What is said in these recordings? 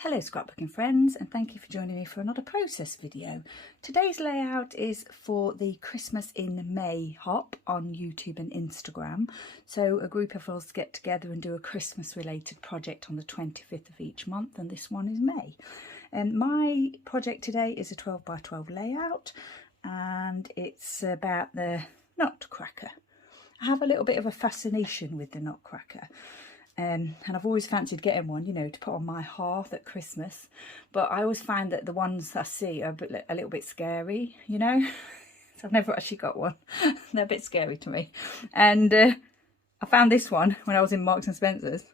Hello scrapbooking friends, and thank you for joining me for another process video. Today's layout is for the Christmas in May hop on YouTube and Instagram. So a group of us get together and do a Christmas related project on the 25th of each month, and this one is May. And my project today is a 12 by 12 layout, and it's about the Nutcracker. I have a little bit of a fascination with the Nutcracker. And I've always fancied getting one, you know, to put on my hearth at Christmas. But I always find that the ones I see are a little bit scary, you know. So I've never actually got one. They're a bit scary to me. And I found this one when I was in Marks and Spencer's.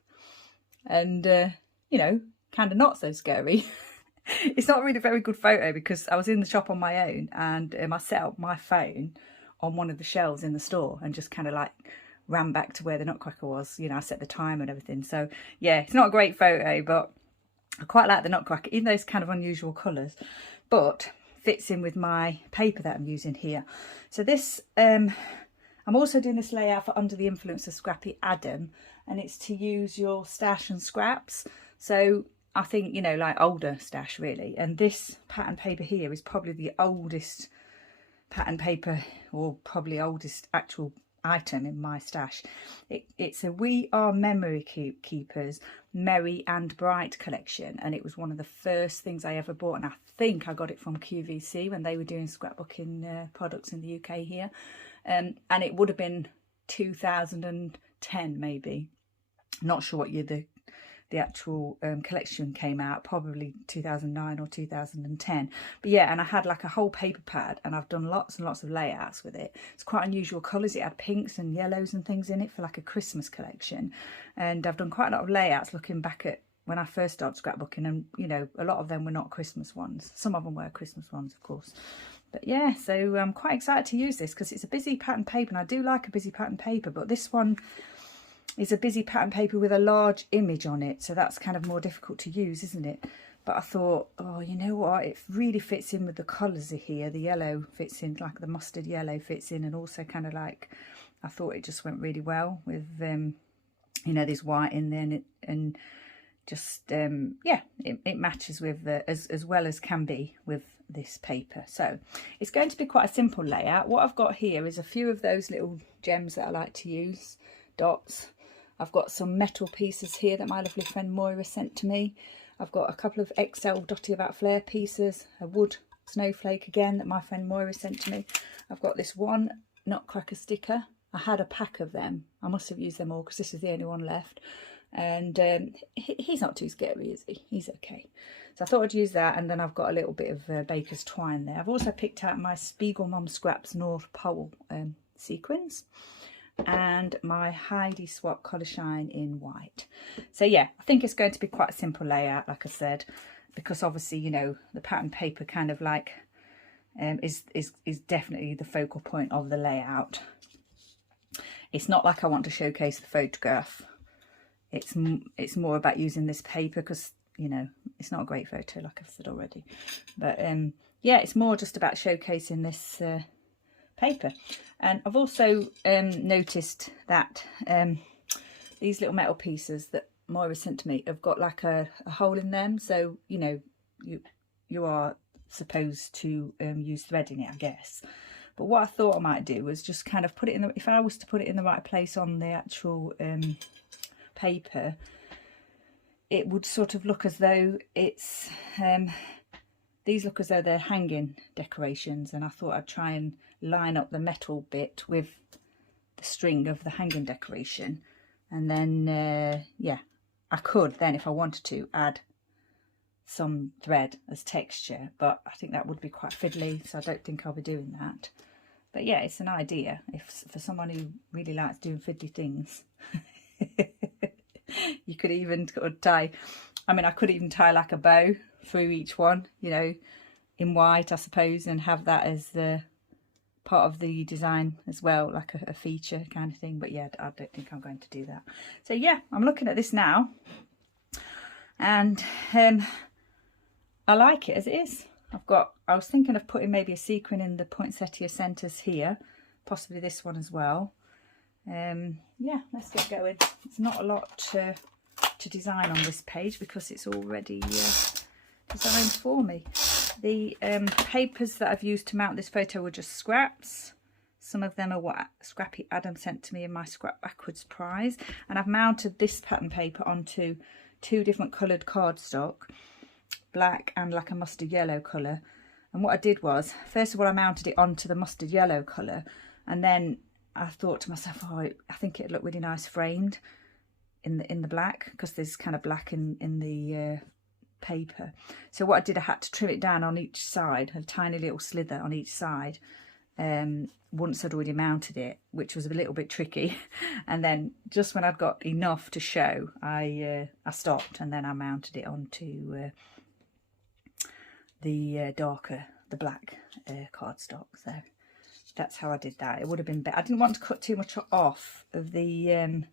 And, you know, kind of not so scary. It's not really a very good photo because I was in the shop on my own and I set up my phone on one of the shelves in the store and just kind of like ran back to where the Nutcracker was. You know, I set the time and everything. So yeah, it's not a great photo, but I quite like the Nutcracker, even though it's kind of unusual colours, but fits in with my paper that I'm using here. So this, I'm also doing this layout for Under the Influence of Scrappy Adam, and it's to use your stash and scraps. So I think, you know, like older stash really. And this pattern paper here is probably the oldest pattern paper, or probably oldest actual item in my stash. It's a We Are Memory Keepers Merry and Bright collection, and it was one of the first things I ever bought, and I think I got it from QVC when they were doing scrapbooking products in the UK here, and it would have been 2010 maybe. Not sure what year the actual collection came out, probably 2009 or 2010. But yeah, and I had like a whole paper pad, and I've done lots and lots of layouts with it. It's quite unusual colours. It had pinks and yellows and things in it for like a Christmas collection. And I've done quite a lot of layouts looking back at when I first started scrapbooking, and you know, a lot of them were not Christmas ones. Some of them were Christmas ones, of course. But yeah, so I'm quite excited to use this because it's a busy pattern paper, and I do like a busy pattern paper, but this one is a busy pattern paper with a large image on it, so that's kind of more difficult to use, isn't it? But I thought, oh, you know what, it really fits in with the colours here. The yellow fits in, like the mustard yellow fits in, and also kind of like, I thought it just went really well with you know, there's white in there, and just yeah, it matches with as well as can be with this paper. So it's going to be quite a simple layout. What I've got here is a few of those little gems that I like to use, dots. I've got some metal pieces here that my lovely friend Moira sent to me. I've got a couple of XL Dotty About Flair pieces, a wood snowflake again that my friend Moira sent to me. I've got this one Nutcracker sticker. I had a pack of them. I must have used them all because this is the only one left. And he's not too scary, is he? He's okay. So I thought I'd use that, and then I've got a little bit of baker's twine there. I've also picked out my Spiegel Mum Scraps North Pole sequins, and my Heidi Swap Colour Shine in white. So yeah, I think it's going to be quite a simple layout, like I said, because obviously, you know, the pattern paper kind of like is definitely the focal point of the layout. It's not like I want to showcase the photograph. It's more about using this paper because, you know, it's not a great photo, like I've said already. But yeah, it's more just about showcasing this paper. And I've also noticed that these little metal pieces that Moira sent to me have got like a hole in them, so you know, you are supposed to use thread in it, I guess. But what I thought I might do was just kind of put it in the, if I was to put it in the right place on the actual paper, it would sort of look as though it's these look as though they're hanging decorations, and I thought I'd try and line up the metal bit with the string of the hanging decoration, and then yeah, I could then, if I wanted to, add some thread as texture, but I think that would be quite fiddly, so I don't think I'll be doing that. But yeah, it's an idea if for someone who really likes doing fiddly things. You could even tie, I mean, I could even tie like a bow through each one, you know, in white, I suppose, and have that as the part of the design as well, like a feature kind of thing. But yeah, I don't think I'm going to do that. So yeah, I'm looking at this now, and I like it as it is. I was thinking of putting maybe a sequin in the poinsettia centres here, possibly this one as well. Yeah, let's get going. It's not a lot to design on this page because it's already designed for me. The papers that I've used to mount this photo were just scraps. Some of them are what Scrappy Adam sent to me in my Scrap Backwards prize. And I've mounted this pattern paper onto 2 different coloured cardstock, black and like a mustard yellow colour. And what I did was, first of all, I mounted it onto the mustard yellow colour, and then I thought to myself, oh, I think it'd look really nice framed in the black, because there's kind of black in the paper. So what I did, I had to trim it down on each side, a tiny little slither on each side, once I'd already mounted it, which was a little bit tricky. And then just when I'd got enough to show, I stopped, and then I mounted it onto the black cardstock. So that's how I did that. It would have been better. I didn't want to cut too much off of the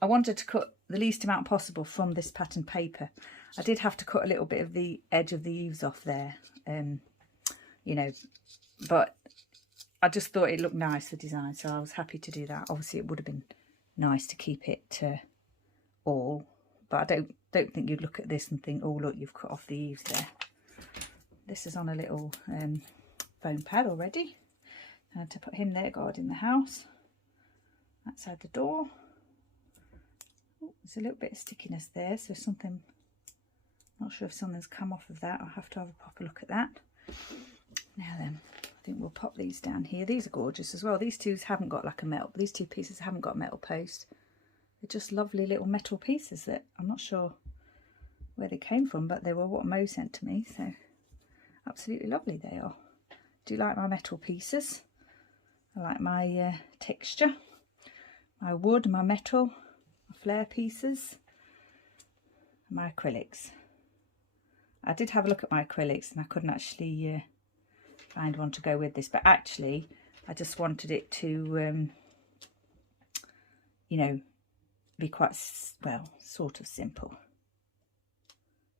I wanted to cut the least amount possible from this pattern paper. I did have to cut a little bit of the edge of the eaves off there, you know, but I just thought it looked nice, the design, so I was happy to do that. Obviously it would have been nice to keep it all, but I don't think you'd look at this and think, oh look, you've cut off the eaves there. This is on a little foam pad already. And to put him there guarding the house, outside the door. Ooh, there's a little bit of stickiness there, so something, not sure if something's come off of that. I'll have to have a proper look at that. Now then, I think we'll pop these down here. These are gorgeous as well. These two haven't got like a metal, these 2 pieces haven't got a metal post. They're just lovely little metal pieces that I'm not sure where they came from, but they were what Mo sent to me, so absolutely lovely they are. Do like my metal pieces. I like my texture, my wood, my metal, my flare pieces, my acrylics. I did have a look at my acrylics and I couldn't actually find one to go with this, but actually I just wanted it to, you know, be quite, well, sort of simple.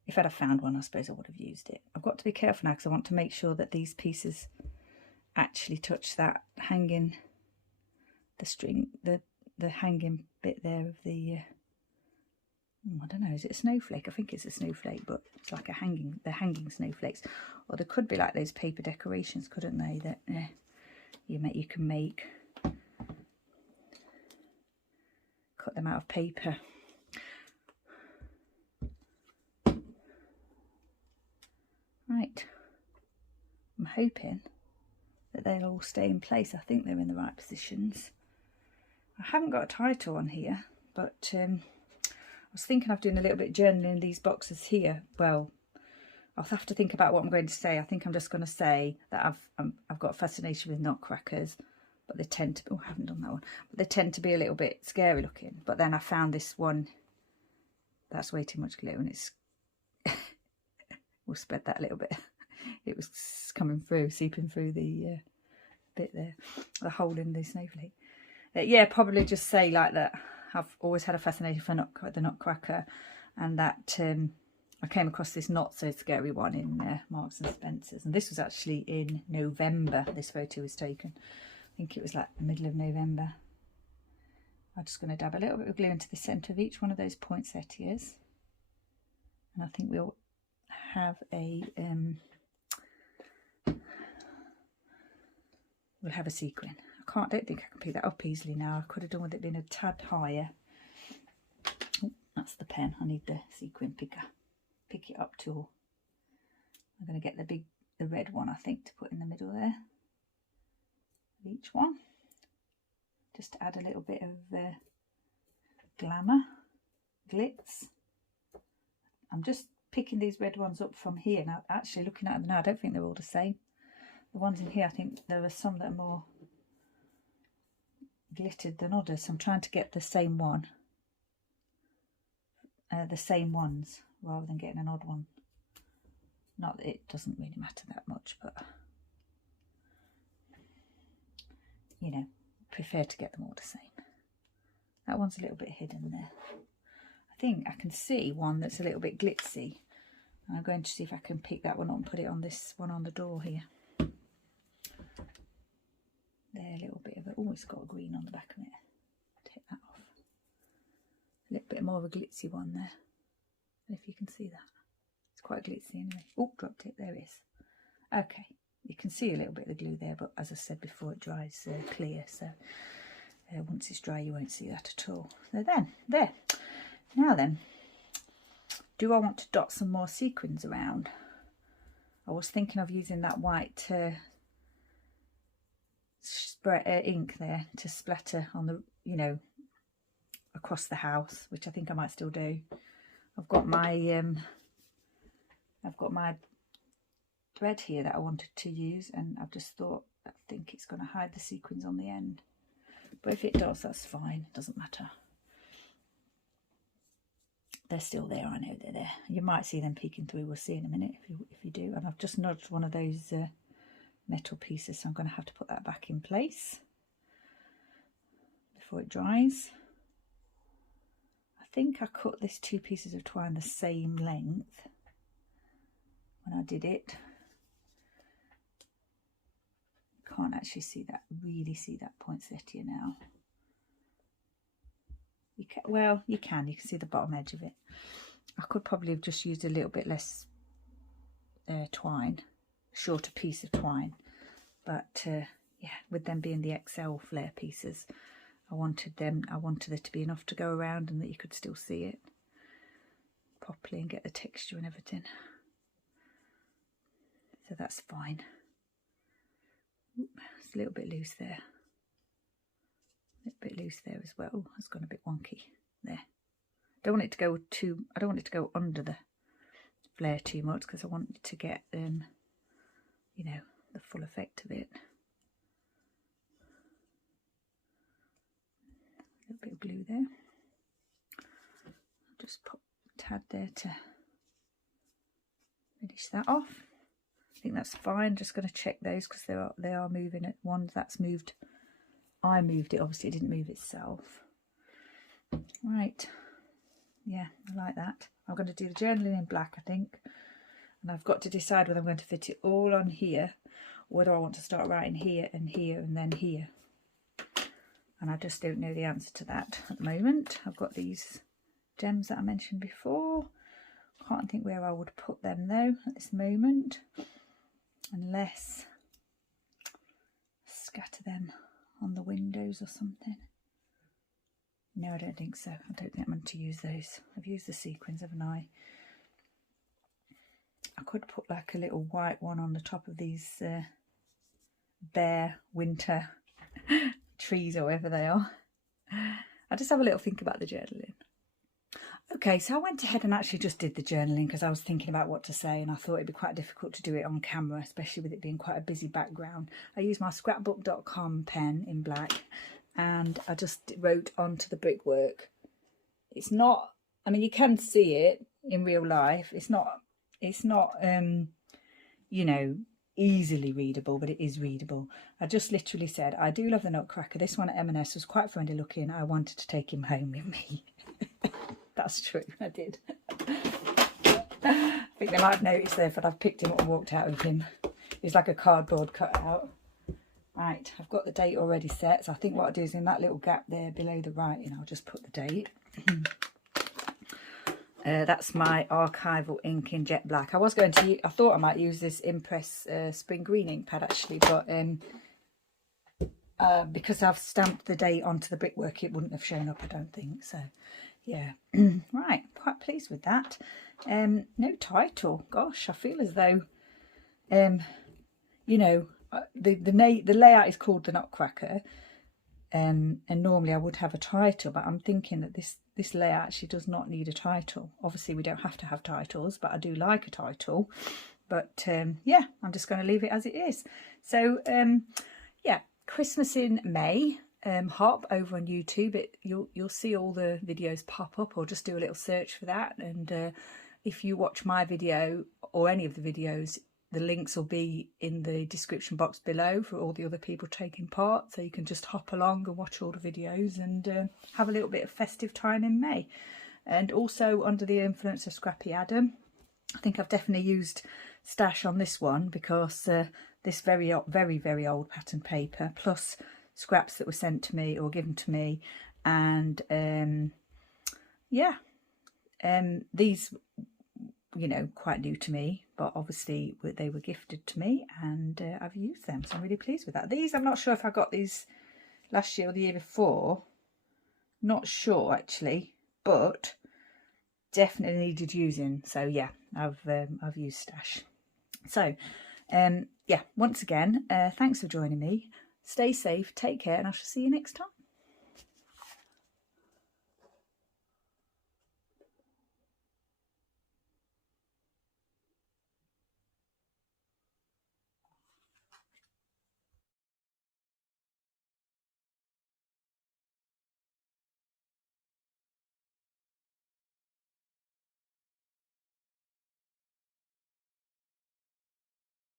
If I'd have found one, I suppose I would have used it. I've got to be careful now because I want to make sure that these pieces actually touch that hanging, the string, the hanging bit there of the, I don't know, is it a snowflake? I think it's a snowflake, but it's like they're hanging snowflakes. Or they could be like those paper decorations, couldn't they, that you can make, cut them out of paper. Right, I'm hoping that they'll all stay in place. I think they're in the right positions. I haven't got a title on here, but I was thinking of doing a little bit of journaling in these boxes here. Well, I'll have to think about what I'm going to say. I think I'm just going to say that I've got a fascination with Nutcrackers, but they tend to, oh, I haven't done that one, but they tend to be a little bit scary looking. But then I found this one, that's way too much glue, and it's, we'll spread that a little bit. It was coming through, seeping through the bit there, the hole in the snowflake. Yeah, probably just say like that. I've always had a fascination for the Nutcracker, and that I came across this not so scary one in Marks and Spencer's, and this was actually in November. This photo was taken. I think it was like the middle of November. I'm just going to dab a little bit of glue into the centre of each one of those poinsettias, and I think we'll have a sequin. Don't think I can pick that up easily now. I could have done with it being a tad higher. Oh, that's the pen. I need the sequin picker. Pick it up tool. I'm going to get the red one, I think, to put in the middle there of each one, just to add a little bit of glamour, glitz. I'm just picking these red ones up from here now. Actually, looking at them now, I don't think they're all the same. The ones in here, I think there are some that are more glittered than others. So I'm trying to get the same one, the same ones, rather than getting an odd one. Not that it doesn't really matter that much, but you know, prefer to get them all the same. That one's a little bit hidden there. I think I can see one that's a little bit glitzy. I'm going to see if I can pick that one up and put it on this one on the door here. There, a little bit of it. Oh, it's got a green on the back of it. Take that off. A little bit more of a glitzy one there. And if you can see that. It's quite glitzy anyway. Oh, dropped it. There it is. Okay. You can see a little bit of the glue there, but as I said before, it dries clear. So once it's dry, you won't see that at all. So then, there. Now then, do I want to dot some more sequins around? I was thinking of using that white ink there to splatter on the, you know, across the house, which I think I might still do. I've got my thread here that I wanted to use, and I've just thought, I think it's going to hide the sequins on the end, but if it does, that's fine, it doesn't matter. They're still there, I know they're there. You might see them peeking through, we'll see in a minute if you do. And I've just nudged one of those metal pieces, so I'm going to have to put that back in place before it dries. I think I cut this 2 pieces of twine the same length when I did it. Can't actually see that, really see that poinsettia now. You can, well, you can see the bottom edge of it. I could probably have just used a little bit less twine, shorter piece of twine, but yeah, with them being the XL flare pieces, I wanted it to be enough to go around and that you could still see it properly and get the texture and everything. So that's fine. Oop, it's a little bit loose there. A bit loose there as well. It's gone a bit wonky there. Don't want it to go too, I don't want it to go under the flare too much, because I want it to get you know, the full effect of it. A little bit of glue there. I'll just pop a tad there to finish that off. I think that's fine. Just going to check those because they are moving at one that's moved. I moved it, obviously it didn't move itself. Right, yeah, I like that. I'm going to do the journaling in black, I think, and I've got to decide whether I'm going to fit it all on here, or whether I want to start writing here and here and then here, and I just don't know the answer to that at the moment. I've got these gems that I mentioned before. Can't think where I would put them though at this moment, unless scatter them on the windows or something. No, I don't think so. I don't think I'm going to use those. I've used the sequins, haven't I? I could put like a little white one on the top of these bare winter trees or whatever they are. I'll just have a little think about the journaling. Okay, so I went ahead and actually just did the journaling because I was thinking about what to say, and I thought it'd be quite difficult to do it on camera, especially with it being quite a busy background. I used my scrapbook.com pen in black, and I just wrote onto the brickwork. It's not, I mean, you can see it in real life. It's not you know, easily readable, but it is readable. I just literally said, I do love the Nutcracker. This one at M&S was quite friendly looking. I wanted to take him home with me. That's true, I did. I think they might have noticed there, but I've picked him up and walked out with him. He's like a cardboard cutout. Right, I've got the date already set, so I think what I'll do is in that little gap there below the writing, I'll just put the date. That's my archival ink in jet black. I thought I might use this Impress Spring Green ink pad actually, but because I've stamped the date onto the brickwork, it wouldn't have shown up, I don't think. So yeah, right, quite pleased with that. No title. Gosh, I feel as though, you know, the layout is called the Nutcracker, and normally I would have a title, but I'm thinking that this layout actually does not need a title. Obviously, we don't have to have titles, but I do like a title. But yeah, I'm just going to leave it as it is. So yeah, Christmas in May. Hop over on YouTube. You'll see all the videos pop up, or just do a little search for that. And if you watch my video or any of the videos, the links will be in the description box below for all the other people taking part, so you can just hop along and watch all the videos and have a little bit of festive time in May. And also, under the influence of Scrappy Adam, I think I've definitely used stash on this one, because this very old pattern paper, plus scraps that were sent to me or given to me, and yeah, these, you know, quite new to me, but obviously they were gifted to me, and I've used them, so I'm really pleased with that. These, I'm not sure if I got these last year or the year before, not sure actually, but definitely needed using. So yeah, I've used Stash. So yeah, once again, thanks for joining me. Stay safe, take care, and I shall see you next time.